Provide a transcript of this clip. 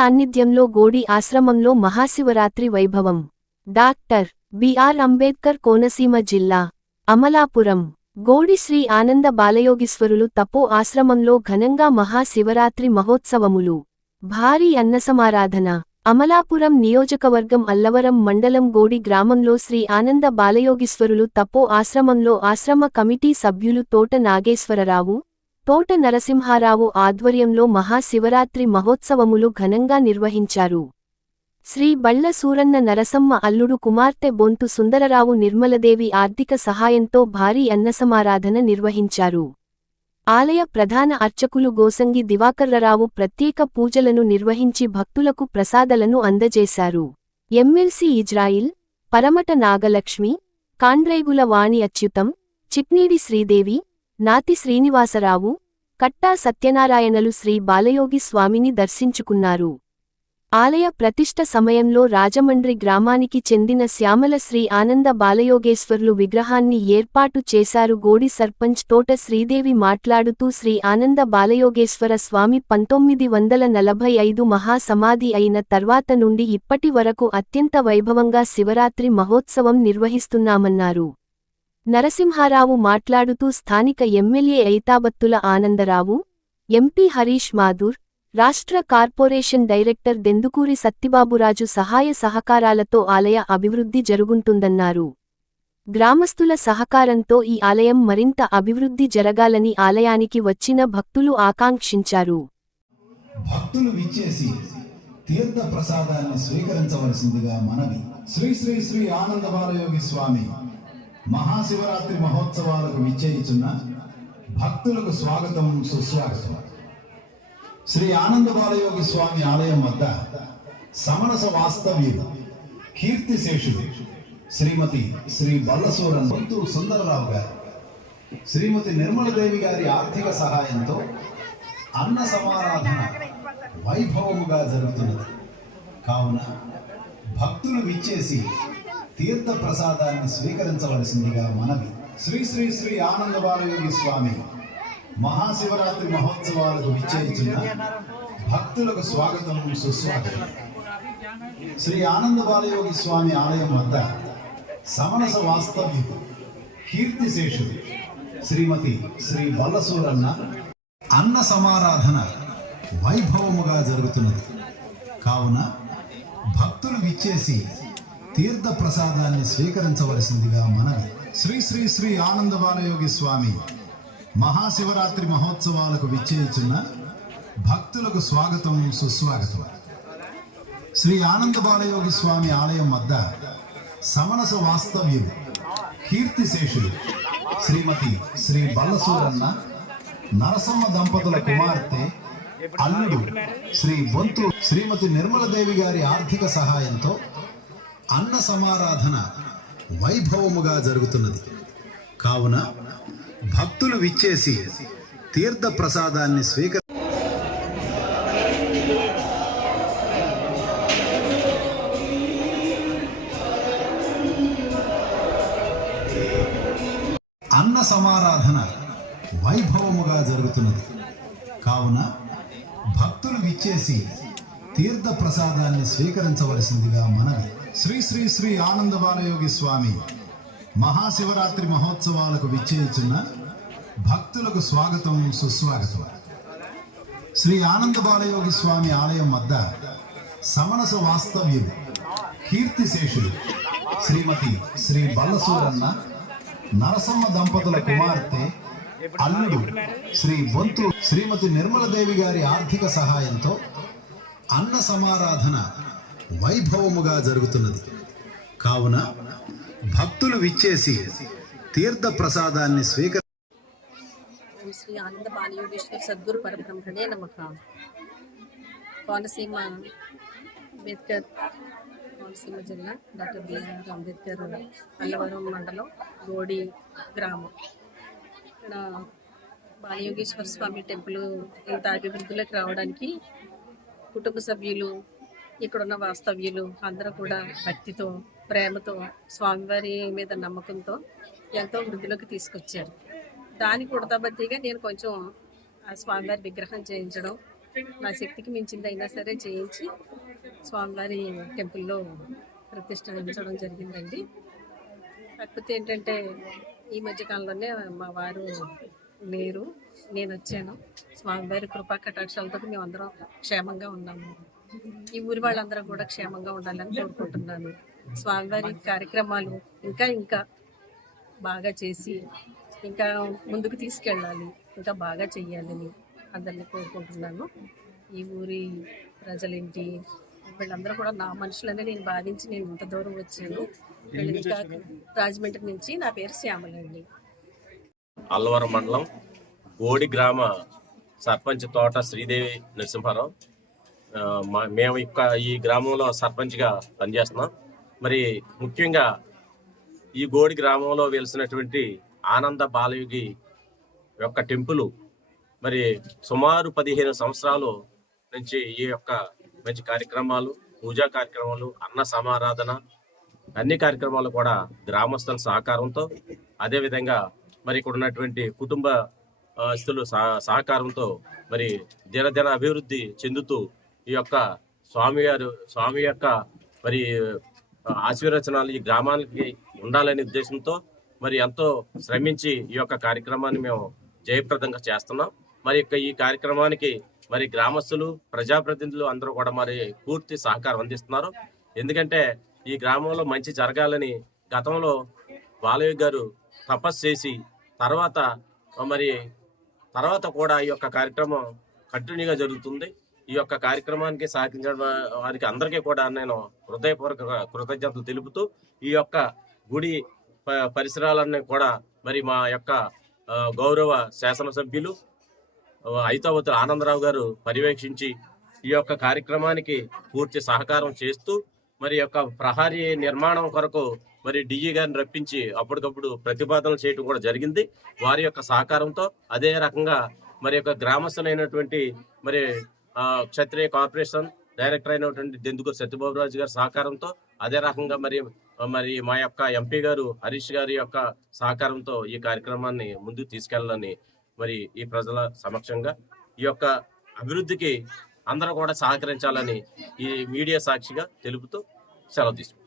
సాన్నిధ్యంలో గోడి ఆశ్రమంలో మహాశివరాత్రి వైభవం. Doctor BR Ambedkar Konaseema జిల్లా అమలాపురం. గోడి శ్రీ ఆనంద బాలయోగీశ్వరులు తపో ఆశ్రమంలో ఘనంగా మహాశివరాత్రి మహోత్సవములు. భారీ అన్నసమారాధన. అమలాపురం నియోజకవర్గం అల్లవరం మండలం గోడి గ్రామంలో శ్రీ ఆనంద బాలయోగీశ్వరులు తపో ఆశ్రమంలో ఆశ్రమ కమిటీ సభ్యులు తోట నాగేశ్వరరావు తోట నరసింహారావు ఆధ్వర్యంలో మహాశివరాత్రి మహోత్సవములు ఘనంగా నిర్వహించారు. శ్రీ బళ్ళ సూరన్న నరసమ్మ అల్లుడు కుమార్తె బొంతు సుందరరావు నిర్మలదేవి ఆర్థిక సహాయంతో భారీ అన్నసమారాధన నిర్వహించారు. ఆలయ ప్రధాన అర్చకులు గోసంగి దివాకర్రరావు ప్రత్యేక పూజలను నిర్వహించి భక్తులకు ప్రసాదలను అందజేశారు. ఎమ్మెల్సీ ఇజ్రాయిల్ పరమట నాగలక్ష్మి కాండ్రైగుల వాణి అచ్యుతం చిట్నీడి శ్రీదేవి నాతి శ్రీనివాసరావు కట్టా సత్యనారాయణలు శ్రీ బాలయోగి స్వామిని దర్శించుకున్నారు. ఆలయ ప్రతిష్ట సమయంలో రాజమండ్రి గ్రామానికి చెందిన శ్యామల శ్రీ ఆనంద బాలయోగేశ్వర్లు విగ్రహాన్ని ఏర్పాటు చేశారు. గోడి సర్పంచ్ తోట శ్రీదేవి మాట్లాడుతూ శ్రీ ఆనంద బాలయోగేశ్వర స్వామి పంతొమ్మిది వందల నలభై ఐదు మహాసమాధి అయిన తర్వాత నుండి ఇప్పటి వరకు అత్యంత వైభవంగా శివరాత్రి మహోత్సవం నిర్వహిస్తున్నామన్నారు. నరసింహారావు మాట్లాడుతూ స్థానిక ఎమ్మెల్యే ఐతాబత్తుల ఆనందరావు ఎంపీ హరీష్ మాధుర్ రాష్ట్ర కార్పొరేషన్ డైరెక్టర్ దెందుకూరి సత్తిబాబురాజు సహాయ సహకారాలతో ఆలయ అభివృద్ధి జరుగుంటుందన్నారు. గ్రామస్తుల సహకారంతో ఈ ఆలయం మరింత అభివృద్ధి జరగాలని ఆలయానికి వచ్చిన భక్తులు ఆకాంక్షించారు. భక్తులు విచ్చేసి తీర్థ ప్రసాదాన్ని స్వీకరించవలసిందిగా మనవి. శ్రీ శ్రీ శ్రీ ఆనందబాలయోగి స్వామి. మహాశివరాత్రి మహోత్సవాలకు విచ్చేయిచున్న భక్తులకు స్వాగతం సుస్వాగతం. శ్రీ ఆనంద బాలయోగి స్వామి ఆలయం వద్ద సమరస వాస్తవ్యులు కీర్తిశేషుడు శ్రీమతి శ్రీ బల్లసూరన్ బంతు సుందరరావు గారు. శ్రీమతి నిర్మలదేవి గారి ఆర్థిక సహాయంతో అన్న సమారాధన వైభవముగా జరుగుతున్నది. కావున భక్తులు విచ్చేసి తీర్థ ప్రసాదాన్ని స్వీకరించవలసిందిగా మనవి. శ్రీ శ్రీ శ్రీ ఆనంద బాలయోగి స్వామి మహాశివరాత్రి మహోత్సవాలకు విచ్చేయించిన భక్తులకు స్వాగతం సుస్వాగతం. శ్రీ ఆనంద బాలయోగి స్వామి ఆలయం వద్ద సమరస వాస్తవ్యుడు కీర్తిశేషుడు శ్రీమతి శ్రీ వల్లసూరన్న అన్న సమారాధన వైభవముగా జరుగుతున్నది. కావున భక్తులు విచ్చేసి తీర్థ ప్రసాదాన్ని స్వీకరించవలసిందిగా మనవి. శ్రీ శ్రీ శ్రీ ఆనంద బాలయోగి స్వామి మహాశివరాత్రి మహోత్సవాలకు విచ్చేయుచున్న భక్తులకు స్వాగతం సుస్వాగతం. శ్రీ ఆనంద బాలయోగి స్వామి ఆలయం వద్ద సమనస వాస్తవ్యులు కీర్తిశేషులు శ్రీమతి శ్రీ బల్లసూరన్న నరసమ్మ దంపతుల కుమార్తె అల్లుడు శ్రీ బొంతు శ్రీమతి నిర్మలదేవి గారి ఆర్థిక సహాయంతో అన్న సమారాధన వైభవముగా జరుగుతున్నది. కావున భక్తులు విచ్చేసి తీర్థ ప్రసాదాన్ని స్వీకరి అన్న సమారాధన వైభవముగా జరుగుతున్నది. కావున భక్తులు విచ్చేసి తీర్థ ప్రసాదాన్ని స్వీకరించవలసిందిగా మనవి. శ్రీ శ్రీ శ్రీ ఆనంద బాలయోగి స్వామి మహాశివరాత్రి మహోత్సవాలకు విచ్చేయుచున్న భక్తులకు స్వాగతం సుస్వాగతం. శ్రీ ఆనంద బాలయోగి స్వామి ఆలయం వద్ద సమనస వాస్తవ్యులు కీర్తిశేషుడు శ్రీమతి శ్రీ బల్లసూరన్న నరసమ్మ దంపతుల కుమార్తె అల్లుడు శ్రీ బొంతు శ్రీమతి నిర్మలదేవి గారి ఆర్థిక సహాయంతో అన్న సమారాధన వైభవముగా జరుగుతున్నది. కావున భక్తులు విచ్చేసి తీర్థ ప్రసాదాన్ని స్వీకరి శ్రీ ఆనంద బాలయోగేశ్వర సద్గురు పరబ్రహ్మణే నమః. కోనసీమ అంబేద్కర్ కోనసీమ జిల్లా డాక్టర్ బిఆర్ అంబేద్కర్ అల్లవరం మండలం గోడి గ్రామం. ఇక్కడ బాలయోగేశ్వర స్వామి టెంపుల్ ఇంత అభివృద్ధిలోకి రావడానికి కుటుంబ సభ్యులు ఇక్కడున్న వాస్తవ్యులు అందరూ కూడా భక్తితో ప్రేమతో స్వామివారి మీద నమ్మకంతో ఎంతో వృద్ధిలోకి తీసుకొచ్చారు. దానికి ఉడతాబద్దీగా నేను కొంచెం ఆ స్వామివారి విగ్రహం చేయించడం నా శక్తికి మించిందైనా సరే చేయించి స్వామివారి టెంపుల్లో ప్రతిష్ఠించడం జరిగిందండి. కాకపోతే ఏంటంటే ఈ మధ్యకాలంలోనే మా వారు లేరు. నేను వచ్చాను స్వామివారి కృపా కటాక్షాలతో మేమందరం క్షేమంగా ఉన్నాము. ఈ ఊరి వాళ్ళందరూ కూడా క్షేమంగా ఉండాలని కోరుకుంటున్నాను. స్వామివారి కార్యక్రమాలు ఇంకా ఇంకా బాగా చేసి ఇంకా ముందుకు తీసుకెళ్ళాలి ఇంకా బాగా చెయ్యాలని అందరినీ కోరుకుంటున్నాను. ఈ ఊరి ప్రజలేంటి వీళ్ళందరూ కూడా నా మనుషులనే నేను భావించి నేను ఇంత దూరం వచ్చాను. వీళ్ళు ఇంకా రాజమండ్రి నుంచి నా పేరు శ్యామలండి. అల్లవరం మండలం గోడి గ్రామ సర్పంచ్ తోట శ్రీదేవి నరసింహారావు. మా- మేము ఇక్క ఈ గ్రామంలో సర్పంచ్గా పనిచేస్తున్నాం. మరి ముఖ్యంగా ఈ గోడి గ్రామంలో వెలిసినటువంటి ఆనంద బాలయోగి యొక్క టెంపుల్ మరి సుమారు పదిహేను సంవత్సరాలు నుంచి ఈ యొక్క మంచి కార్యక్రమాలు పూజా కార్యక్రమాలు అన్న సమారాధన అన్ని కార్యక్రమాలు కూడా గ్రామస్తుల సహకారంతో అదేవిధంగా మరి ఇక్కడ ఉన్నటువంటి కుటుంబ ఆ, సహ- సహకారంతో మరి దినదిన అభివృద్ధి చెందుతూ ఈ యొక్క స్వామి గారు స్వామి యొక్క మరి ఆశీర్వచనాలు ఈ గ్రామానికి ఉండాలనే ఉద్దేశంతో మరి ఎంతో శ్రమించి ఈ యొక్క కార్యక్రమాన్ని మేము జయప్రదంగా చేస్తున్నాం. మరి యొక్క ఈ కార్యక్రమానికి మరి గ్రామస్తులు ప్రజాప్రతినిధులు అందరూ కూడా మరి పూర్తి సహకారం అందిస్తున్నారు. ఎందుకంటే ఈ గ్రామంలో మంచి జరగాలని గతంలో బాలయ్య గారు తపస్సు చేసి తర్వాత మరి తర్వాత కూడా ఈ యొక్క కార్యక్రమం కంటిన్యూగా జరుగుతుంది. ఈ యొక్క కార్యక్రమానికి సహకరించడం వారికి అందరికీ కూడా నేను హృదయపూర్వక కృతజ్ఞతలు తెలుపుతూ ఈ యొక్క గుడి ప- పరిసరాలన్నీ కూడా మరి మా యొక్క గౌరవ శాసనసభ్యులు ఐతావతులు ఆనందరావు గారు పర్యవేక్షించి ఈ యొక్క కార్యక్రమానికి పూర్తి సహకారం చేస్తూ మరి యొక్క ప్రహారీ నిర్మాణం కొరకు మరి డిఈ గారిని రప్పించి అప్పటికప్పుడు ప్రతిపాదనలు చేయడం కూడా జరిగింది. వారి యొక్క సహకారంతో అదే రకంగా మరి యొక్క గ్రామస్తులైనటువంటి మరి ఆ, క్షత్రియ కార్పొరేషన్ డైరెక్టర్ అయినటువంటి దెందుకూరు సత్యబాబురాజు గారి సహకారంతో అదే రకంగా మరి మరి మా యొక్క ఎంపీ గారు హరీష్ గారి యొక్క సహకారంతో ఈ కార్యక్రమాన్ని ముందుకు తీసుకెళ్ళాలని మరి ఈ ప్రజల సమక్షంగా ఈ యొక్క అభివృద్ధికి అందరూ కూడా సహకరించాలని ఈ మీడియా సాక్షిగా తెలుపుతూ సెలవు తీసుకుంటాం